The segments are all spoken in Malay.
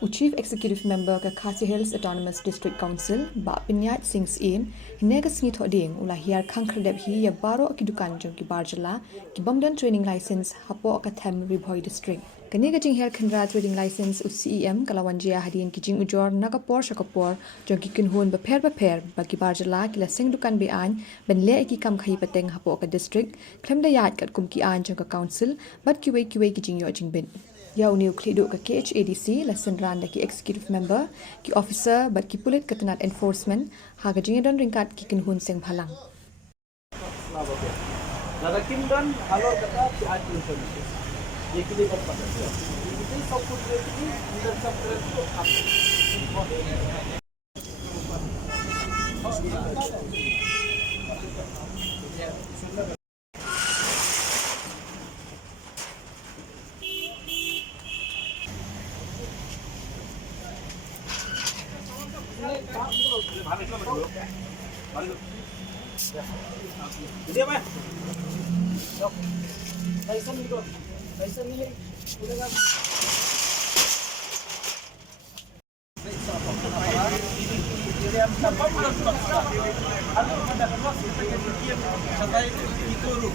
U Chief Executive Member ka Khasi Hills Autonomous District Council ba Pinyat Singh CEM hinega singi thoding ula hiar khang khryrdep hi ya baro ki dukan jong ki bar Jylla ki bangdan training license hapo ka them Ri-Bhoi district. Kani ka jing hiar khandra trading license u CEM kalawan jia hadin ki jing ujor nakapor shakapor jong ki kinhun ba pher ba ki bar Jylla ki la sing dukan be an ben le ki kam khai pateng hapo ka district klem da yat kat kum ki an jong ka council bat ki wei ki jing yo jing bin. Yau niu klidu ka KHADC lesson ran ki executive member ki officer bat ki pulit katanat enforcement ha ka jing don ringkat ki kinhun seng phalang. Nada kimdan halor kata si ati information. Ye kini apa? Ini सब कुछ देखी अंदर सब तरह को dia apa? License itu, license ini udah kan? Jadi apa pula sudah? Ada ada kelas kita yang sampai itu dulu.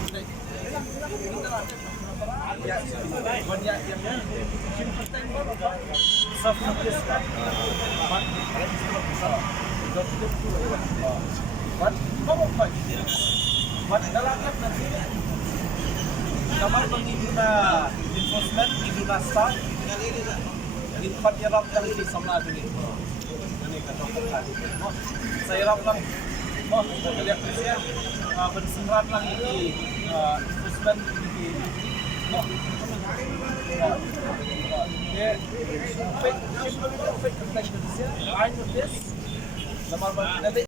Ya, banyak yang penting apa? Safety kan. What? What dalam nanti kamar pengiduna enforcement iduna staff in panyarap lang di sama ini. Ini kata saya rap lang kalian saya bersenrat lang ini enforcement ini fake complaint I know this